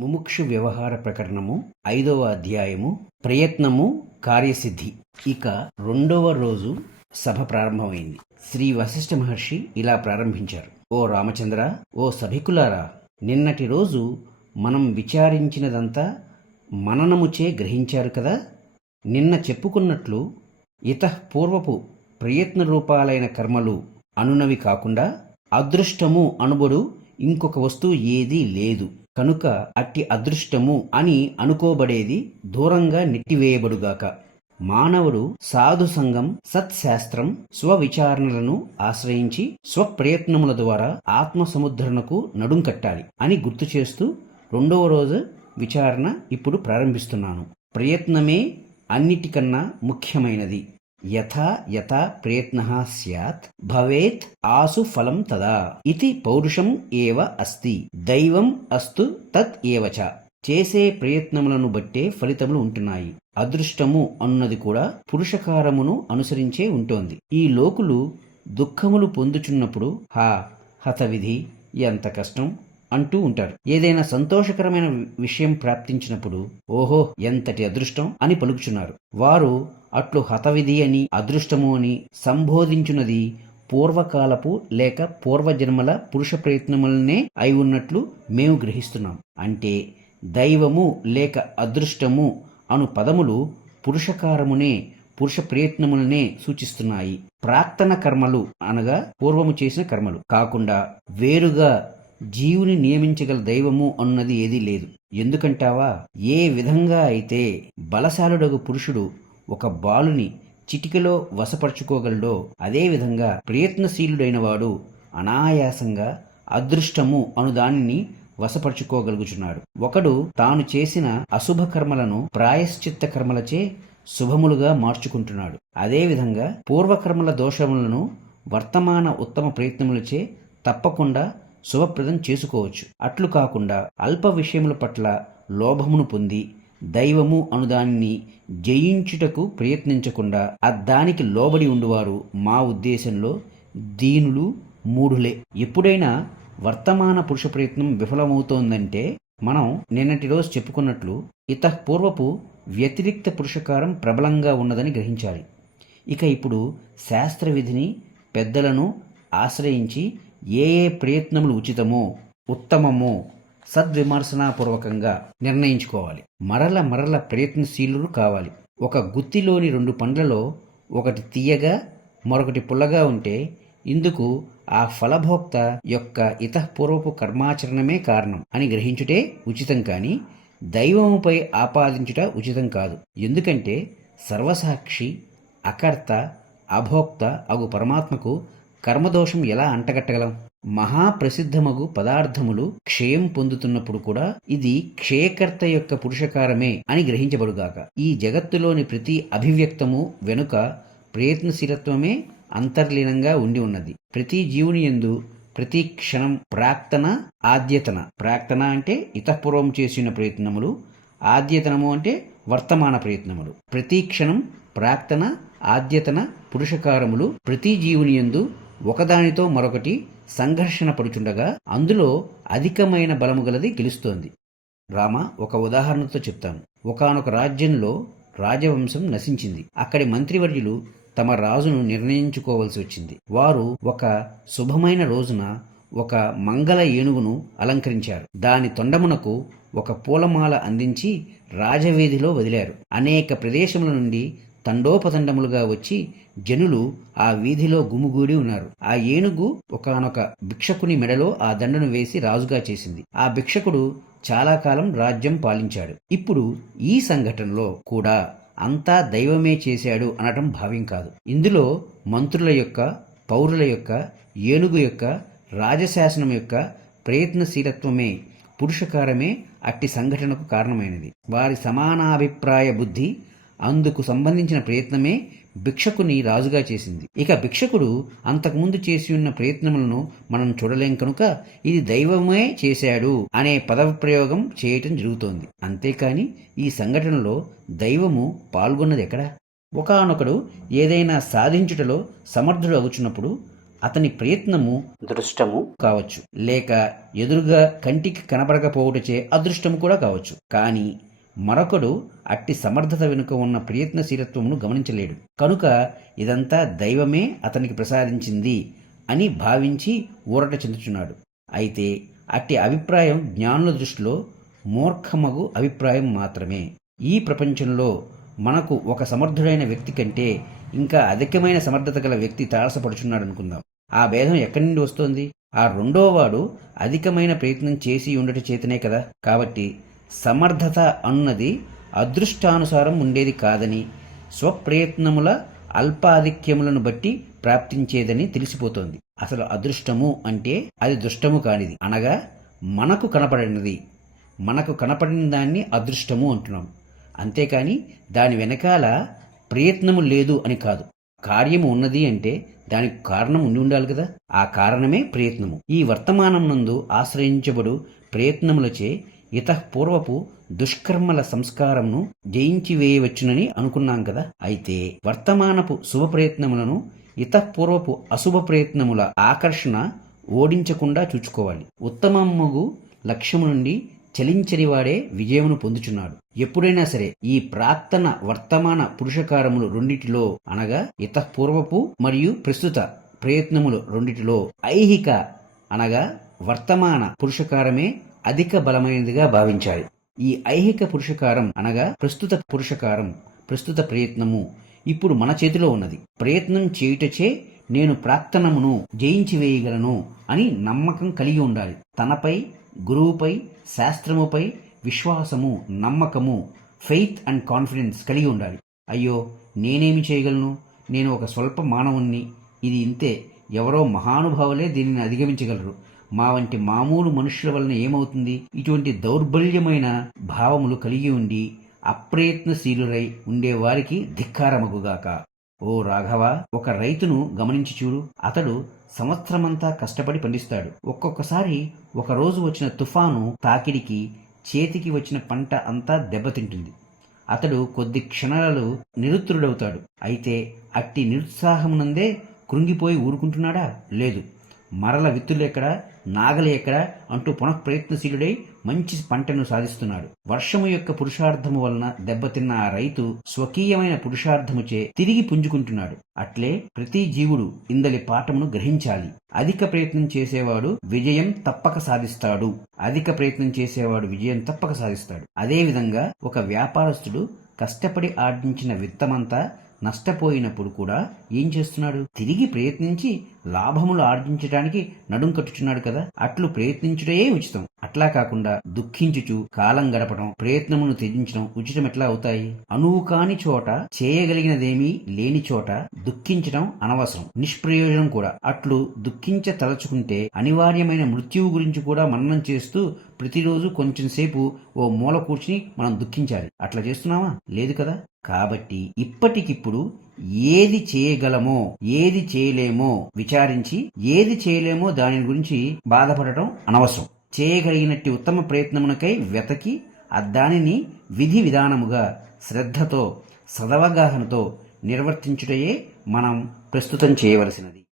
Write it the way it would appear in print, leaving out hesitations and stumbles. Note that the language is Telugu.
ముముక్షు వ్యవహార ప్రకరణము 5వ అధ్యాయము ప్రయత్నము కార్యసిద్ధి. ఇక 2వ రోజు సభ ప్రారంభమైంది. శ్రీ వశిష్ఠ మహర్షి ఇలా ప్రారంభించారు. ఓ రామచంద్ర, ఓ సభికులారా, నిన్నటి రోజు మనం విచారించినదంతా మననముచే గ్రహించారు కదా. నిన్న చెప్పుకున్నట్లు ఇతఃపూర్వపు ప్రయత్న రూపాలైన కర్మలు అనునవి కాకుండా అదృష్టము అనుబడు ఇంకొక వస్తువు ఏదీ లేదు. కనుక అట్టి అదృష్టము అని అనుకోబడేది దూరంగా నెట్టివేయబడుగాక. మానవుడు సాధు సంఘం, సత్శాస్త్రం, స్వవిచారణలను ఆశ్రయించి స్వప్రయత్నముల ద్వారా ఆత్మ సముద్ధరణకు నడుం కట్టాలి అని గుర్తు చేస్తూ 2వ రోజు విచారణ ఇప్పుడు ప్రారంభిస్తున్నాను. ప్రయత్నమే అన్నిటికన్నా ముఖ్యమైనది. యథా యథా ప్రయత్నః స్యాత్ భవేత్ ఆసు ఫలం తదా ఇతి పౌరుషం ఏవ అస్తి దైవం అస్తు తత్ ఏవచ. చేసే ప్రయత్నములను బట్టే ఫలితములు ఉంటున్నాయి. అదృష్టము అన్నది కూడా పురుషకారమును అనుసరించే ఉంటోంది. ఈ లోకులు దుఃఖములు పొందుచున్నప్పుడు హా హతవిధి, ఎంత కష్టం అంటూ ఉంటారు. ఏదైనా సంతోషకరమైన విషయం ప్రాప్తించినప్పుడు ఓహో ఎంతటి అదృష్టం అని పలుకుచున్నారు. వారు అట్లు హతవిధి అని, అదృష్టము అని సంబోధించున్నది పూర్వకాలపు లేక పూర్వజన్మల పురుష ప్రయత్నములనే అయి ఉన్నట్లు మేము గ్రహిస్తున్నాం. అంటే దైవము లేక అదృష్టము అను పదములు పురుషకారమునే, పురుష ప్రయత్నములనే సూచిస్తున్నాయి. ప్రాక్తన కర్మలు అనగా పూర్వము చేసిన కర్మలు కాకుండా వేరుగా జీవుని నియమించగల దైవము అన్నది ఏదీ లేదు. ఎందుకంటావా? ఏ విధంగా అయితే బలశాలుడగు పురుషుడు ఒక బాలుని చిటికలో వశపరుచుకోగలడో అదేవిధంగా ప్రయత్నశీలుడైన వాడు అనాయాసంగా అదృష్టము అను దానిని వశపరుచుకోగలుగుచున్నాడు. ఒకడు తాను చేసిన అశుభ కర్మలను ప్రాయశ్చిత్త కర్మలచే శుభములుగా మార్చుకుంటున్నాడు. అదేవిధంగా పూర్వకర్మల దోషములను వర్తమాన ఉత్తమ ప్రయత్నములచే తప్పకుండా శుభప్రదం చేసుకోవచ్చు. అట్లు కాకుండా అల్ప విషయముల పట్ల లోభమును పొంది దైవము అనుదానిని జయించుటకు ప్రయత్నించకుండా దానికి లోబడి ఉండువారు మా ఉద్దేశంలో దీనులు, మూఢులే. ఎప్పుడైనా వర్తమాన పురుష ప్రయత్నం విఫలమవుతోందంటే మనం నిన్నటి రోజు చెప్పుకున్నట్లు ఇతఃపూర్వపు వ్యతిరిక్త పురుషకారం ప్రబలంగా ఉన్నదని గ్రహించాలి. ఇక ఇప్పుడు శాస్త్ర విధిని, పెద్దలను ఆశ్రయించి ఏ ఏ ప్రయత్నములు ఉచితమో, ఉత్తమమో సద్విమర్శనాపూర్వకంగా నిర్ణయించుకోవాలి. మరల ప్రయత్నశీలురు కావాలి. ఒక గుత్తిలోని 2 పండ్లలో ఒకటి తీయగా మరొకటి పుల్లగా ఉంటే ఇందుకు ఆ ఫలభోక్త యొక్క ఇతఃపూర్వపు కర్మాచరణమే కారణం అని గ్రహించుటే ఉచితం. కానీ దైవముపై ఆపాదించుట ఉచితం కాదు. ఎందుకంటే సర్వసాక్షి, అకర్త, అభోక్త అగు పరమాత్మకు కర్మదోషం ఎలా అంటగట్టగలం? మహాప్రసిద్ధమగు పదార్థములు క్షయం పొందుతున్నప్పుడు కూడా ఇది క్షయకర్త యొక్క పురుషకారమే అని గ్రహించబడుగాక. ఈ జగత్తులోని ప్రతి అభివ్యక్తము వెనుక ప్రయత్నశీలత్వమే అంతర్లీనంగా ఉండి ఉన్నది. ప్రతి జీవుని యందు ప్రతి క్షణం ప్రాక్తన, ఆద్యతన. ప్రాక్తన అంటే ఇతఃపూర్వం చేసిన ప్రయత్నములు, ఆద్యతనము అంటే వర్తమాన ప్రయత్నములు. ప్రతి క్షణం ప్రాక్తన, ఆద్యతన పురుషకారములు ప్రతి జీవుని యందు ఒకదానితో మరొకటి సంఘర్షణ పడుచుండగా అందులో అధికమైన బలము గలది గెలుస్తోంది. రామ, ఒక ఉదాహరణతో చెప్తాను. ఒకానొక రాజ్యంలో రాజవంశం నశించింది. అక్కడి మంత్రివర్యులు తమ రాజును నిర్ణయించుకోవలసి వచ్చింది. వారు ఒక శుభమైన రోజున ఒక మంగళ ఏనుగును అలంకరించారు. దాని తొండమునకు ఒక పూలమాల అందించి రాజవీధిలో వదిలారు. అనేక ప్రదేశముల నుండి తండోపతండములుగా వచ్చి జనులు ఆ వీధిలో గుమిగూడి ఉన్నారు. ఆ ఏనుగు ఒకానొక భిక్షకుని మెడలో ఆ దండను వేసి రాజుగా చేసింది. ఆ భిక్షకుడు చాలా కాలం రాజ్యం పాలించాడు. ఇప్పుడు ఈ సంఘటనలో కూడా అంతా దైవమే చేశాడు అనటం భావ్యం కాదు. ఇందులో మంత్రుల యొక్క, పౌరుల యొక్క, ఏనుగు యొక్క, రాజశాసనం యొక్క ప్రయత్నశీలత్వమే, పురుషకారమే అట్టి సంఘటనకు కారణమైనది. వారి సమానాభిప్రాయ బుద్ధి, అందుకు సంబంధించిన ప్రయత్నమే భిక్షకుని రాజుగా చేసింది. ఇక భిక్షకుడు అంతకుముందు చేసి ఉన్న ప్రయత్నములను మనం చూడలేం కనుక ఇది దైవమే చేశాడు అనే పదప్రయోగం చేయటం జరుగుతోంది. అంతేకాని ఈ సంఘటనలో దైవము పాల్గొన్నది ఎక్కడా? ఒకానొకడు ఏదైనా సాధించుటలో సమర్థుడు అవుచున్నప్పుడు అతని ప్రయత్నము దృష్టము కావచ్చు, లేక ఎదురుగా కంటికి కనపడకపోవటచే అదృష్టము కూడా కావచ్చు. కానీ మరొకడు అట్టి సమర్థత వెనుక ఉన్న ప్రయత్నశీలత్వమును గమనించలేడు. కనుక ఇదంతా దైవమే అతనికి ప్రసాదించింది అని భావించి ఊరట చెందుతున్నాడు. అయితే అట్టి అభిప్రాయం జ్ఞానుల దృష్టిలో మూర్ఖమగు అభిప్రాయం మాత్రమే. ఈ ప్రపంచంలో మనకు ఒక సమర్థుడైన వ్యక్తి కంటే ఇంకా అధికమైన సమర్థత గల వ్యక్తి తారసపడుచున్నాడు అనుకుందాం. ఆ భేదం ఎక్కడి నుండి వస్తోంది? ఆ రెండోవాడు అధికమైన ప్రయత్నం చేసి ఉండట చేతనే కదా. కాబట్టి సమర్థత అన్నది అదృష్టానుసారం ఉండేది కాదని, స్వప్రయత్నముల అల్పాధిక్యములను బట్టి ప్రాప్తించేదని తెలిసిపోతోంది. అసలు అదృష్టము అంటే అది దుష్టము కానిది, అనగా మనకు కనపడినది. మనకు కనపడిన దాన్ని అదృష్టము అంటున్నాం. అంతేకాని దాని వెనకాల ప్రయత్నము లేదు అని కాదు. కార్యము ఉన్నది అంటే దానికి కారణం ఉండాలి కదా. ఆ కారణమే ప్రయత్నము. ఈ వర్తమానం నందు ఆశ్రయించబడు ప్రయత్నములచే ఇతఃపూర్వపు దుష్కర్మల సంస్కారమును జయించివేయవచ్చునని అనుకున్నాం కదా. అయితే వర్తమానపు శుభ ప్రయత్నములను ఇతఃపూర్వపు అశుభ ప్రయత్నముల ఆకర్షణ ఓడించకుండా చూచుకోవాలి. ఉత్తమమ్మగు లక్ష్యము నుండి చలించని వాడే విజయమును పొందుచున్నాడు. ఎప్పుడైనా సరే ఈ ప్రాక్తన వర్తమాన పురుషకారములు రెండిటిలో, అనగా ఇతఃపూర్వపు మరియు ప్రస్తుత ప్రయత్నములు రెండిటిలో ఐహిక అనగా వర్తమాన పురుషకారమే అధిక బలమైనదిగా భావించాలి. ఈ ఐహిక పురుషకారం అనగా ప్రస్తుత పురుషకారం, ప్రస్తుత ప్రయత్నము ఇప్పుడు మన చేతిలో ఉన్నది. ప్రయత్నం చేయుటచే నేను ప్రాక్తనమును జయించి వేయగలను అని నమ్మకం కలిగి ఉండాలి. తనపై, గురువుపై, శాస్త్రముపై విశ్వాసము, నమ్మకము, ఫెయిత్ అండ్ కాన్ఫిడెన్స్ కలిగి ఉండాలి. అయ్యో నేనేమి చేయగలను, నేను ఒక స్వల్ప మానవుణ్ణి, ఇది ఇంతే, ఎవరో మహానుభావులే దీనిని అధిగమించగలరు, మా వంటి మామూలు మనుషుల వలన ఏమవుతుంది? ఇటువంటి దౌర్బల్యమైన భావములు కలిగి ఉండి అప్రయత్నశీలురై ఉండేవారికి ధిక్కారమగుగాక. ఓ రాఘవ, ఒక రైతును గమనించి చూడు. అతడు సంవత్సరమంతా కష్టపడి పండిస్తాడు. ఒక్కొక్కసారి ఒకరోజు వచ్చిన తుఫాను తాకిడికి చేతికి వచ్చిన పంట అంతా దెబ్బతింటుంది. అతడు కొద్ది క్షణాలలో నిరుత్తరుడవుతాడు. అయితే అట్టి నిరుత్సాహమునందే కృంగిపోయి ఊరుకుంటున్నాడా? లేదు. మరల విత్తులు ఎక్కడా, నాగలి ఎక్కడా అంటూ పునఃప్రయత్నశీలుడై మంచి పంటను సాధిస్తున్నాడు. వర్షము యొక్క పురుషార్థము వలన దెబ్బతిన్న ఆ రైతు స్వకీయమైన పురుషార్థముచే తిరిగి పుంజుకుంటున్నాడు. అట్లే ప్రతి జీవుడు ఇందలి పాఠమును గ్రహించాలి. అధిక ప్రయత్నం చేసేవాడు విజయం తప్పక సాధిస్తాడు. అధిక ప్రయత్నం చేసేవాడు విజయం తప్పక సాధిస్తాడు. అదేవిధంగా ఒక వ్యాపారస్తుడు కష్టపడి ఆర్జించిన విత్తమంతా నష్టపోయినప్పుడు కూడా ఏం చేస్తున్నాడు? తిరిగి ప్రయత్నించి లాభములు ఆర్జించడానికి నడుం కట్టుచున్నాడు కదా. అట్లు ప్రయత్నించుటే ఉచితం. అట్లా కాకుండా దుఃఖించుచు కాలం గడపడం, ప్రయత్నమును త్యజించడం ఉచితం ఎట్లా అవుతాయి? అనువు కాని చోట, చేయగలిగినదేమీ లేని చోట దుఃఖించడం అనవసరం, నిష్ప్రయోజనం కూడా. అట్లు దుఃఖించ తలచుకుంటే అనివార్యమైన మృత్యువు గురించి కూడా మననం చేస్తూ ప్రతిరోజు కొంచెం సేపు ఓ మూల కూర్చుని మనం దుఃఖించాలి. అట్లా చేస్తున్నావా? లేదు కదా. కాబట్టి ఇప్పటికిప్పుడు ఏది చేయగలమో, ఏది చేయలేమో విచారించి, ఏది చేయలేమో దాని గురించి బాధపడటం అనవసరం. చేయగలిగినట్టు ఉత్తమ ప్రయత్నమునకై వెతకి దానిని విధి విధానముగా శ్రద్ధతో, సదవగాహనతో నిర్వర్తించుటయే మనం ప్రస్తుతం చేయవలసినది.